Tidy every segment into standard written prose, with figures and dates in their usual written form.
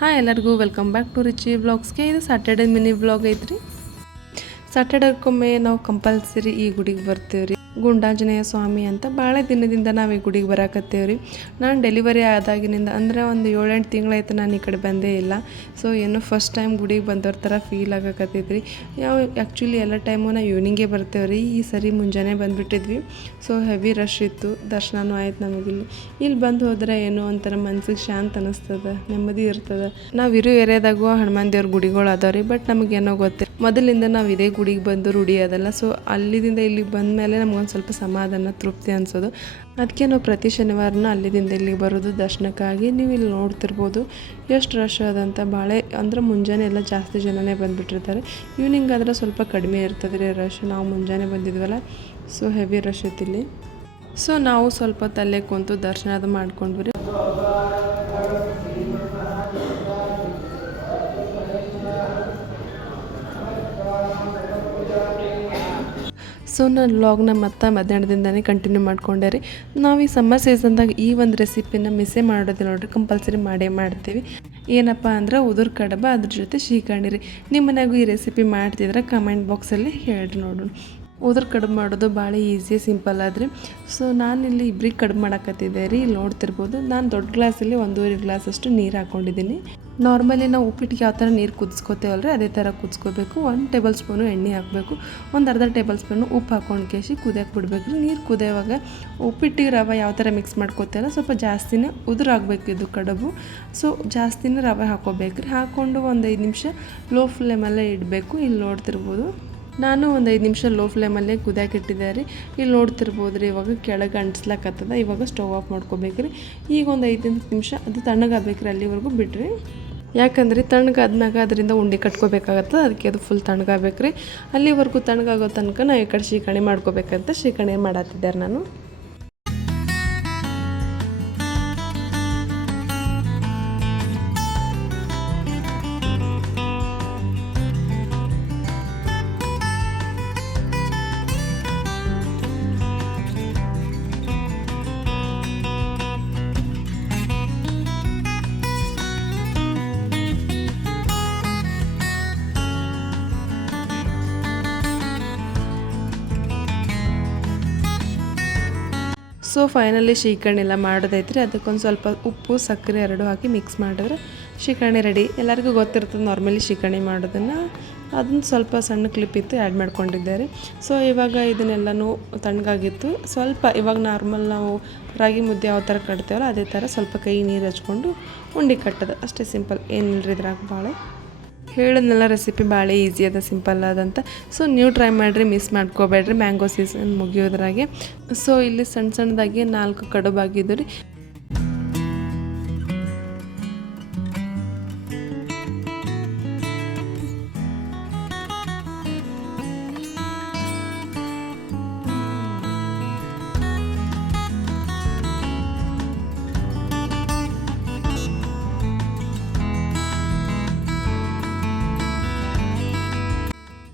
Hi ಎಲ್ಲರಿಗೂ welcome back to Richie ವ್ಲಾಗ್ಸ್ಗೆ. ಇದು Saturday mini vlog ಐತ್ರಿ. ಸ್ಯಾಟರ್ಡೇಗೊಮ್ಮೆ ನಾವು ಕಂಪಲ್ಸರಿ ಈ ಗುಡಿಗೆ ಬರ್ತೀವಿ ರೀ. ಗುಂಡಾಂಜನೇಯ ಸ್ವಾಮಿ ಅಂತ ಭಾಳ ದಿನದಿಂದ ನಾವು ಈ ಗುಡಿಗೆ ಬರಾಕತ್ತೇವೆ ರೀ. ನಾನು ಡೆಲಿವರಿ ಆದಾಗಿನಿಂದ ಅಂದರೆ ಒಂದು 7-8 ತಿಂಗಳಾಯ್ತು ನಾನು ಈ ಕಡೆ ಬಂದೇ ಇಲ್ಲ. ಸೊ ಏನೋ ಫಸ್ಟ್ ಟೈಮ್ ಗುಡಿಗೆ ಬಂದವ್ರ ಥರ ಫೀಲ್ ಆಗಕತ್ತೈತ್ರಿ. ಆ್ಯಕ್ಚುಲಿ ಎಲ್ಲ ಟೈಮು ನಾವು ಈವ್ನಿಂಗೇ ಬರ್ತೇವೆ ರೀ. ಈ ಸರಿ ಮುಂಜಾನೆ ಬಂದುಬಿಟ್ಟಿದ್ವಿ. ಸೊ ಹೆವಿ ರಶ್ ಇತ್ತು, ದರ್ಶನವೂ ಆಯ್ತು ನಮಗಿಲ್ಲಿ. ಇಲ್ಲಿ ಬಂದು ಹೋದ್ರೆ ಏನೋ ಒಂಥರ ಮನ್ಸಿಗೆ ಶಾಂತ ಅನ್ನಿಸ್ತದೆ, ನೆಮ್ಮದಿ ಇರ್ತದೆ. ನಾವು ಇರೋ ಏರಿಯಾದಾಗೂ ಹನುಮಾನ್ ದೇವ್ರ ಗುಡಿಗಳು ಅದಾವೆ ರೀ. ಬಟ್ ನಮಗೇನೋ ಗೊತ್ತಿಲ್ಲ, ಮೊದಲಿಂದ ನಾವು ಇದೇ ಗುಡಿಗೆ ಬಂದು ರೂಢಿ ಅದಲ್ಲ. ಸೊ ಅಲ್ಲಿದಿಂದ ಇಲ್ಲಿಗೆ ಬಂದ ಮೇಲೆ ನಮ್ಗೊಂದು ಸ್ವಲ್ಪ ಸಮಾಧಾನ ತೃಪ್ತಿ ಅನಿಸೋದು. ಅದಕ್ಕೆ ನಾವು ಪ್ರತಿ ಶನಿವಾರನೂ ಅಲ್ಲಿದಿಂದ ಇಲ್ಲಿಗೆ ಬರೋದು ದರ್ಶನಕ್ಕಾಗಿ. ನೀವು ಇಲ್ಲಿ ನೋಡ್ತಿರ್ಬೋದು ಎಷ್ಟು ರಶ್ ಅದಂತ. ಭಾಳ ಅಂದ್ರೆ ಮುಂಜಾನೆ ಎಲ್ಲ ಜಾಸ್ತಿ ಜನನೇ ಬಂದುಬಿಟ್ಟಿರ್ತಾರೆ. ಈವ್ನಿಂಗ್ ಆದರೆ ಸ್ವಲ್ಪ ಕಡಿಮೆ ಇರ್ತದೆ ರೀ ರಶ್. ನಾವು ಮುಂಜಾನೆ ಬಂದಿದ್ವಲ್ಲ, ಸೊ ಹೆವಿ ರಶ್ ಇತ್ತಿಲ್ಲಿ. ಸೊ ನಾವು ಸ್ವಲ್ಪ ತಲೆ ಕುಂತು ದರ್ಶನ ಅದು ಮಾಡ್ಕೊಂಡ್ವಿ ರೀ. ಸೊ ನಾನು ವ್ಲಾಗ್ನ ಮತ್ತೆ ಮಧ್ಯಾಹ್ನದಿಂದನೇ ಕಂಟಿನ್ಯೂ ಮಾಡ್ಕೊಂಡೆ ರೀ. ನಾವು ಈ ಸಮ್ಮರ್ ಸೀಸನ್ದಾಗ ಈ ಒಂದು ರೆಸಿಪಿನ ಮಿಸ್ಸೇ ಮಾಡೋದಿಲ್ಲ ನೋಡಿರಿ, ಕಂಪಲ್ಸರಿ ಮಾಡೇ ಮಾಡ್ತೀವಿ. ಏನಪ್ಪ ಅಂದ್ರೆ ಉದುರು ಕಡಬ, ಅದ್ರ ಜೊತೆ ಶೀಕರ್ಣಿ ರೀ. ನಿಮ್ಮ ಮನೆಯಾಗೂ ಈ ರೆಸಿಪಿ ಮಾಡ್ತಿದ್ರೆ ಕಮೆಂಟ್ ಬಾಕ್ಸಲ್ಲಿ ಹೇಳ್ರಿ ನೋಡೋಣ. ಉದುರು ಕಡುಬು ಮಾಡೋದು ಭಾಳ ಈಸಿ, ಸಿಂಪಲ್ ಆದ್ರಿ. ಸೊ ನಾನಿಲ್ಲಿ ಇಬ್ಬರಿಗೆ ಕಡುಬು ಮಾಡಕತ್ತಿದ್ದೆ ರೀ. ಇಲ್ಲಿ ನೋಡ್ತಿರ್ಬೋದು, ನಾನು ದೊಡ್ಡ ಗ್ಲಾಸಲ್ಲಿ 1.5 ಗ್ಲಾಸಷ್ಟು ನೀರು ಹಾಕ್ಕೊಂಡಿದ್ದೀನಿ. ನಾರ್ಮಲಿ ನಾವು ಉಪ್ಪಿಟ್ಟಿಗೆ ಯಾವ ಥರ ನೀರು ಕುದಿಸ್ಕೋತೇವಲ್ಲ ರೀ, ಅದೇ ಥರ ಕುದಿಸ್ಕೋಬೇಕು. 1 ಟೇಬಲ್ ಸ್ಪೂನು ಎಣ್ಣೆ ಹಾಕಬೇಕು, ಒಂದು ಅರ್ಧ ಟೇಬಲ್ ಸ್ಪೂನು ಉಪ್ಪು ಹಾಕ್ಕೊಂಡು ಕೇಸಿ ಕುದಿಯೋಕೆ ಬಿಡಬೇಕು ರೀ. ನೀರು ಕುದಿಯೋವಾಗ ಉಪ್ಪಿಟ್ಟಿಗೆ ರವೆ ಯಾವ ಥರ ಮಿಕ್ಸ್ ಮಾಡ್ಕೋತೇವಲ್ಲ, ಸ್ವಲ್ಪ ಜಾಸ್ತಿನೇ ಉದುರು ಆಗಬೇಕಿದ್ದು ಕಡುಬು. ಸೊ ಜಾಸ್ತಿನೇ ರವೆ ಹಾಕೋಬೇಕು ರೀ. ಹಾಕ್ಕೊಂಡು ಒಂದು 5 ನಿಮಿಷ ಲೋ ಫ್ಲೇಮಲ್ಲೇ ಇಡಬೇಕು. ಇಲ್ಲಿ ನೋಡ್ತಿರ್ಬೋದು, ನಾನು ಒಂದು 5 ನಿಮಿಷ ಲೋ ಫ್ಲೇಮಲ್ಲೇ ಕುದಿಯೋಕೆ ಇಟ್ಟಿದ್ದೆ ರೀ. ಇಲ್ಲಿ ನೋಡ್ತಿರ್ಬೋದು ರೀ, ಇವಾಗ ಕೆಳಗೆ ಅಂಟಿಸ್ಲಾಕತ್ತದ. ಇವಾಗ ಸ್ಟವ್ ಆಫ್ ಮಾಡ್ಕೋಬೇಕು ರೀ. ಈಗ ಒಂದು 5 ನಿಮಿಷ ಅದು ತಣ್ಣಗಾಗಬೇಕು ರೀ, ಅಲ್ಲಿವರೆಗೂ ಬಿಡ್ರಿ. ಯಾಕಂದ್ರೆ ತಣ್ಣಗಾದ್ಮ್ಯಾಗ ಅದರಿಂದ ಉಂಡೆ ಕಟ್ಕೋಬೇಕಾಗತ್ತೆ. ಅದಕ್ಕೆ ಅದು ಫುಲ್ ತಣ್ಣಗಾಗಬೇಕು ರೀ. ಅಲ್ಲಿವರೆಗೂ ತಣ್ಣಗಾಗೋ ತನಕ ನಾವು ಈ ಕಡೆ ಶೀಕರ್ಣಿ ಮಾಡ್ಕೋಬೇಕಂತ ಶೀಕರ್ಣಿ ಮಾಡತ್ತಿದ್ದಾರೆ ನಾನು. ಸೊ ಫೈನಲಿ ಶೀಕರ್ಣಿ ಎಲ್ಲ ಮಾಡೋದೈತ್ರಿ. ಅದಕ್ಕೊಂದು ಸ್ವಲ್ಪ ಉಪ್ಪು ಸಕ್ಕರೆ 2 ಹಾಕಿ ಮಿಕ್ಸ್ ಮಾಡಿದ್ರೆ ಶೀಕರ್ಣಿ ರೆಡಿ. ಎಲ್ಲರಿಗೂ ಗೊತ್ತಿರ್ತದೆ ನಾರ್ಮಲಿ ಶೀಕರ್ಣಿ ಮಾಡೋದನ್ನು. ಅದನ್ನು ಸ್ವಲ್ಪ ಸಣ್ಣ ಕ್ಲಿಪ್ ಇತ್ತು, ಆ್ಯಡ್ ಮಾಡ್ಕೊಂಡಿದ್ದಾರೆ. ಸೊ ಇವಾಗ ಇದನ್ನೆಲ್ಲನೂ ತಣ್ಣಗಾಗಿತ್ತು. ಸ್ವಲ್ಪ ಇವಾಗ ನಾರ್ಮಲ್ ನಾವು ರಾಗಿ ಮುದ್ದೆ ಯಾವ ಥರ ಕಟ್ತೇವಲ್ಲ ಅದೇ ಥರ ಸ್ವಲ್ಪ ಕೈ ನೀರು ಹಚ್ಕೊಂಡು ಉಂಡೆ ಕಟ್ಟೋದು ಅಷ್ಟೇ. ಸಿಂಪಲ್, ಏನಿಲ್ಲರಿ ಇದ್ರಾಗ ಭಾಳ. ಹೇಳಿದ್ನೆಲ್ಲ ರೆಸಿಪಿ ಭಾಳ ಈಸಿ ಅದ, ಸಿಂಪಲ್ ಅದಂತ. ಸೊ ನೀವು ಟ್ರೈ ಮಾಡಿರಿ, ಮಿಸ್ ಮಾಡ್ಕೋಬೇಡ್ರಿ. ಮ್ಯಾಂಗೋ ಸೀಸನ್ ಮುಗಿಯೋದ್ರಾಗೆ. ಸೊ ಇಲ್ಲಿ ಸಣ್ಣ ಸಣ್ಣದಾಗಿ 4 ಕಡುಬು ಆಗಿದ್ದು ರೀ.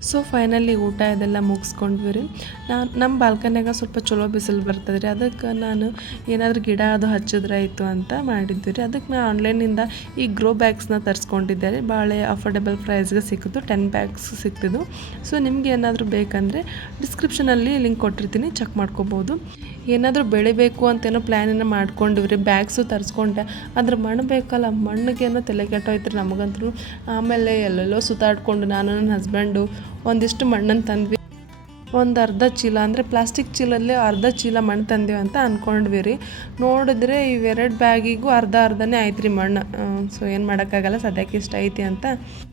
ಸೊ ಫೈನಲಿ ಊಟ ಇದೆಲ್ಲ ಮುಗಿಸ್ಕೊಂಡ್ವಿ ರೀ. ನಮ್ಮ ಬಾಲ್ಕನ್ಯಾಗ ಸ್ವಲ್ಪ ಚಲೋ ಬಿಸಿಲು ಬರ್ತದೆ ರೀ. ಅದಕ್ಕೆ ನಾನು ಏನಾದರೂ ಗಿಡ ಅದು ಹಚ್ಚಿದ್ರಾಯ್ತು ಅಂತ ಮಾಡಿದ್ವಿ ರೀ. ಅದಕ್ಕೆ ನಾನು ಆನ್ಲೈನಿಂದ ಈ ಗ್ರೋ ಬ್ಯಾಗ್ಸ್ನ ತರಿಸ್ಕೊಂಡಿದ್ದೆ ರೀ. ಭಾಳ ಅಫೋರ್ಡೆಬಲ್ ಪ್ರೈಸ್ಗೆ ಸಿಕ್ಕಿತು, 10 ಬ್ಯಾಗ್ಸ್ ಸಿಕ್ತಿದ್ದು. ಸೊ ನಿಮ್ಗೆ ಏನಾದರೂ ಬೇಕಂದರೆ ಡಿಸ್ಕ್ರಿಪ್ಷನಲ್ಲಿ ಲಿಂಕ್ ಕೊಟ್ಟಿರ್ತೀನಿ, ಚೆಕ್ ಮಾಡ್ಕೋಬೋದು. ಏನಾದರೂ ಬೆಳಿಬೇಕು ಅಂತೇನೋ ಪ್ಲ್ಯಾನನ್ನು ಮಾಡ್ಕೊಂಡಿವಿ ರೀ. ಬ್ಯಾಗ್ಸು ತರಿಸ್ಕೊಂಡೆ, ಅದ್ರ ಮಣ್ಣು ಬೇಕಲ್ಲ, ಮಣ್ಣಿಗೇನೋ ತಲೆ ಕೆಟ್ಟೋಯ್ತು ರೀ ನಮಗಂತೂ. ಆಮೇಲೆ ಎಲ್ಲೆಲ್ಲೋ ಸುತ್ತಾಡ್ಕೊಂಡು ನಾನು ನನ್ನ ಹಸ್ಬೆಂಡು ಒಂದಿಷ್ಟು ಮಣ್ಣನ್ನು ತಂದ್ವಿ. ಒಂದು ಅರ್ಧ ಚೀಲ ಅಂದರೆ ಪ್ಲಾಸ್ಟಿಕ್ ಚೀಲಲ್ಲೇ ಅರ್ಧ ಚೀಲ ಮಣ್ಣು ತಂದೇವು ಅಂತ ಅಂದ್ಕೊಂಡ್ವಿ ರೀ. ನೋಡಿದ್ರೆ ಇವೆರಡು ಬ್ಯಾಗಿಗೂ ಅರ್ಧನೇ ಆಯ್ತು ರೀ ಮಣ್ಣು. ಸೊ ಏನು ಮಾಡೋಕ್ಕಾಗಲ್ಲ, ಸದ್ಯಕ್ಕೆ ಇಷ್ಟ ಐತಿ ಅಂತ.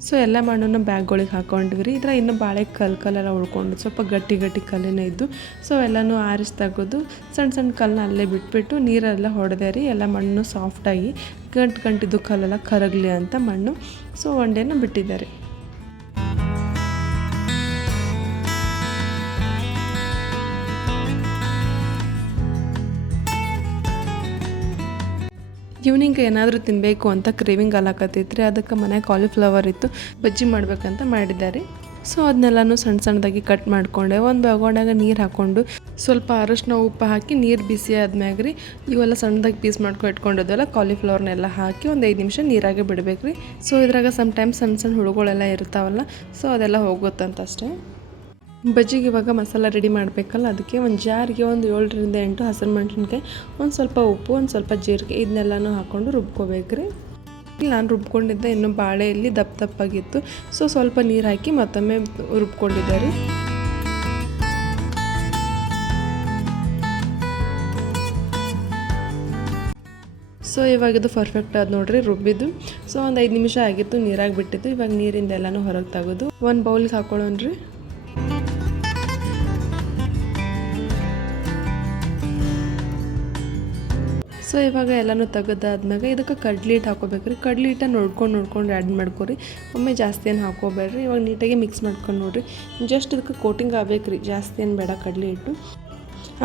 ಸೊ ಎಲ್ಲ ಮಣ್ಣನ್ನು ಬ್ಯಾಗ್ಗಳಿಗೆ ಹಾಕ್ಕೊಂಡ್ವಿ ರೀ. ಇದ್ರ ಇನ್ನೂ ಬಾಳೆ ಕಲ್ಲೆಲ್ಲ ಉಳ್ಕೊಂಡು ಸ್ವಲ್ಪ ಗಟ್ಟಿ ಕಲ್ಲಿನೇ ಇದ್ದು. ಸೊ ಎಲ್ಲನೂ ಆರಿಸಿ ತೆಗೆದು ಸಣ್ಣ ಕಲ್ಲನ್ನ ಅಲ್ಲೇ ಬಿಟ್ಬಿಟ್ಟು ನೀರೆಲ್ಲ ಹೊಡೆದೆ ರೀ. ಎಲ್ಲ ಮಣ್ಣು ಸಾಫ್ಟಾಗಿ ಗಂಟಿದ್ದು ಕಲ್ಲೆಲ್ಲ ಕರಗಲಿ ಅಂತ ಮಣ್ಣು. ಸೊ ಒಂಡೇನ ಬಿಟ್ಟಿದ್ದಾರೆ. ಈವ್ನಿಂಗ್ ಏನಾದರೂ ತಿನ್ನಬೇಕು ಅಂತ ಕ್ರೇವಿಂಗ್ ಆಗಕತ್ತೈತ್ರಿ. ಅದಕ್ಕೆ ಮನೆ ಕಾಲಿಫ್ಲವರ್ ಇತ್ತು, ಬಜ್ಜಿ ಮಾಡ್ಬೇಕಂತ ಮಾಡಿದ್ದಾರೆ. ಸೊ ಅದನ್ನೆಲ್ಲನೂ ಸಣ್ಣ ಸಣ್ಣದಾಗಿ ಕಟ್ ಮಾಡಿಕೊಂಡೆ. ಒಂದು ಬಗೋಣಾಗ ನೀರು ಹಾಕ್ಕೊಂಡು ಸ್ವಲ್ಪ ಅರಶಿನ ಉಪ್ಪು ಹಾಕಿ ನೀರು ಬಿಸಿ ಆದ್ಮ್ಯಾಗ ರೀ ಇವೆಲ್ಲ ಸಣ್ಣದಾಗಿ ಪೀಸ್ ಮಾಡ್ಕೊಂಡು ಇಟ್ಕೊಂಡಿದ್ವಲ್ಲ ಕಾಲಿಫ್ಲವರ್ನೆಲ್ಲ ಹಾಕಿ ಒಂದು 5 ನಿಮಿಷ ನೀರಾಗೆ ಬಿಡಬೇಕು ರೀ. ಸೊ ಇದ್ರಾಗ ಸಮ್ಟೈಮ್ಸ್ ಸಣ್ಣ ಸಣ್ಣ ಹುಳುಗಳೆಲ್ಲ ಇರ್ತಾವಲ್ಲ, ಸೊ ಅದೆಲ್ಲ ಹೋಗುತ್ತಂತ ಅಷ್ಟೇ. ಬಜ್ಜಿಗೆ ಇವಾಗ ಮಸಾಲ ರೆಡಿ ಮಾಡಬೇಕಲ್ಲ, ಅದಕ್ಕೆ ಒಂದು ಜಾರಿಗೆ ಒಂದು 7 ರಿಂದ 8 ಹಸಿರು ಮೆಣಸಿನ್ಕಾಯಿ, ಒಂದು ಸ್ವಲ್ಪ ಉಪ್ಪು, ಒಂದು ಸ್ವಲ್ಪ ಜೀರಿಗೆ ಇದನ್ನೆಲ್ಲನೂ ಹಾಕ್ಕೊಂಡು ರುಬ್ಕೋಬೇಕ್ರಿ. ನಾನು ರುಬ್ಕೊಂಡಿದ್ದೆ ಇನ್ನೂ ಬಾಳೆಯಲ್ಲಿ ದಪ್ಪಾಗಿತ್ತು. ಸೊ ಸ್ವಲ್ಪ ನೀರು ಹಾಕಿ ಮತ್ತೊಮ್ಮೆ ರುಬ್ಕೊಂಡಿದ್ದೆ ರೀ. ಸೊ ಇವಾಗ ಇದು ಪರ್ಫೆಕ್ಟ್ ಆದ ನೋಡ್ರಿ ರುಬ್ಬಿದ್ದು. ಸೊ ಒಂದು 5 ನಿಮಿಷ ಆಗಿತ್ತು, ನೀರಾಗಿ ಬಿಟ್ಟಿದ್ದು. ಇವಾಗ ನೀರಿಂದ ಎಲ್ಲನೂ ಹೊರಗೆ ತೆಗೆದು ಒಂದು ಬೌಲ್ಗೆ ಹಾಕೊಳ್ಳೋಣ್ರಿ. ಸೊ ಇವಾಗ ಎಲ್ಲನೂ ತೆಗೆದಾದ್ಮ್ಯಾಗ ಇದಕ್ಕೆ ಕಡ್ಲಿ ಹಿಟ್ಟು ಹಾಕೋಬೇಕ್ರಿ. ಕಡ್ಲಿ ಹಿಟ್ಟನ್ನು ನೋಡ್ಕೊಂಡು ಆ್ಯಡ್ ಮಾಡ್ಕೊರಿ, ಒಮ್ಮೆ ಜಾಸ್ತಿ ಏನು ಹಾಕೋಬೇಡ್ರಿ. ಇವಾಗ ನೀಟಾಗಿ ಮಿಕ್ಸ್ ಮಾಡ್ಕೊಂಡು ನೋಡಿರಿ. ಜಸ್ಟ್ ಇದಕ್ಕೆ ಕೋಟಿಂಗ್ ಆಗಬೇಕು ರೀ, ಜಾಸ್ತಿ ಏನು ಬೇಡ ಕಡ್ಲಿ ಹಿಟ್ಟು.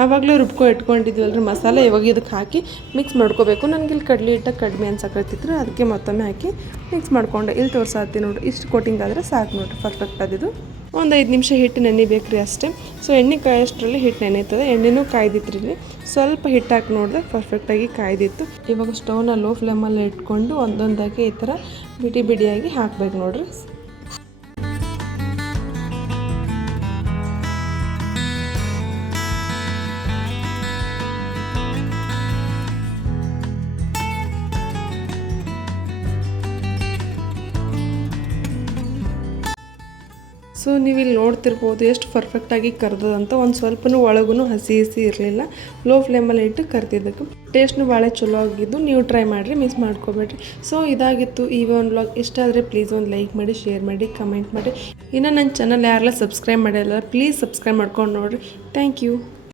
ಆವಾಗಲೇ ಇಟ್ಕೊಂಡಿದ್ವಲ್ರಿ ಮಸಾಲೆ, ಇವಾಗ ಇದಕ್ಕೆ ಹಾಕಿ ಮಿಕ್ಸ್ ಮಾಡ್ಕೋಬೇಕು. ನನಗೆ ಇಲ್ಲಿ ಕಡ್ಲಿ ಹಿಟ್ಟು ಕಡಿಮೆ ಅನ್ಸಕತ್ತಿತ್ತು, ಅದಕ್ಕೆ ಮತ್ತೊಮ್ಮೆ ಹಾಕಿ ಮಿಕ್ಸ್ ಮಾಡ್ಕೊಂಡೆ. ಇಲ್ಲಿ ತೋರ್ಸಾತಿ ನೋಡಿರಿ, ಇಷ್ಟು ಕೋಟಿಂಗ್ ಆದರೆ ಸಾಕು ನೋಡಿರಿ, ಪರ್ಫೆಕ್ಟ್ ಆದಿದ್ದು. ಒಂದು 5 ನಿಮಿಷ ಹಿಟ್ಟು ನೆನಿಬೇಕು ರೀ ಅಷ್ಟೇ. ಸೊ ಎಣ್ಣೆ ಕಾಯೋಷ್ಟರಲ್ಲಿ ಹಿಟ್ಟು ನೆನೀತದೆ. ಎಣ್ಣೆನೂ ಕಾಯ್ದಿತ್ತು ರೀ, ಸ್ವಲ್ಪ ಹಿಟ್ಟು ಹಾಕಿ ನೋಡಿದ್ರೆ ಪರ್ಫೆಕ್ಟಾಗಿ ಕಾಯ್ದಿತ್ತು. ಇವಾಗ ಸ್ಟವ್ನ ಲೋ ಫ್ಲೇಮಲ್ಲಿ ಇಟ್ಕೊಂಡು ಒಂದೊಂದಾಗಿ ಈ ಥರ ಬಿಡಿಯಾಗಿ ಹಾಕ್ಬೇಕು ನೋಡಿರಿ. ಸೊ ನೀವು ಇಲ್ಲಿ ನೋಡ್ತಿರ್ಬೋದು ಎಷ್ಟು ಪರ್ಫೆಕ್ಟಾಗಿ ಕರ್ದದಂತ. ಒಂದು ಸ್ವಲ್ಪನೂ ಒಳಗೂ ಹಸಿ ಇರಲಿಲ್ಲ. ಲೋ ಫ್ಲೇಮಲ್ಲಿ ಇಟ್ಟು ಕರ್ತಿದ್ದಕ್ಕೆ ಟೇಸ್ಟ್ನು ಭಾಳ ಚಲೋ ಆಗಿದ್ದು. ನೀವು ಟ್ರೈ ಮಾಡಿರಿ, ಮಿಸ್ ಮಾಡ್ಕೋಬೇಡ್ರಿ. ಸೊ ಇದಾಗಿತ್ತು ಈ ಒಂದು ವ್ಲಾಗ್. ಇಷ್ಟ ಆದರೆ ಪ್ಲೀಸ್ ಒಂದು ಲೈಕ್ ಮಾಡಿ, ಶೇರ್ ಮಾಡಿ, ಕಮೆಂಟ್ ಮಾಡಿ. ಇನ್ನು ನನ್ನ ಚಾನಲ್ ಯಾರೆಲ್ಲ ಸಬ್ಸ್ಕ್ರೈಬ್ ಮಾಡಿಲ್ಲ ಪ್ಲೀಸ್ ಸಬ್ಸ್ಕ್ರೈಬ್ ಮಾಡ್ಕೊಂಡು ನೋಡಿರಿ. Thank you.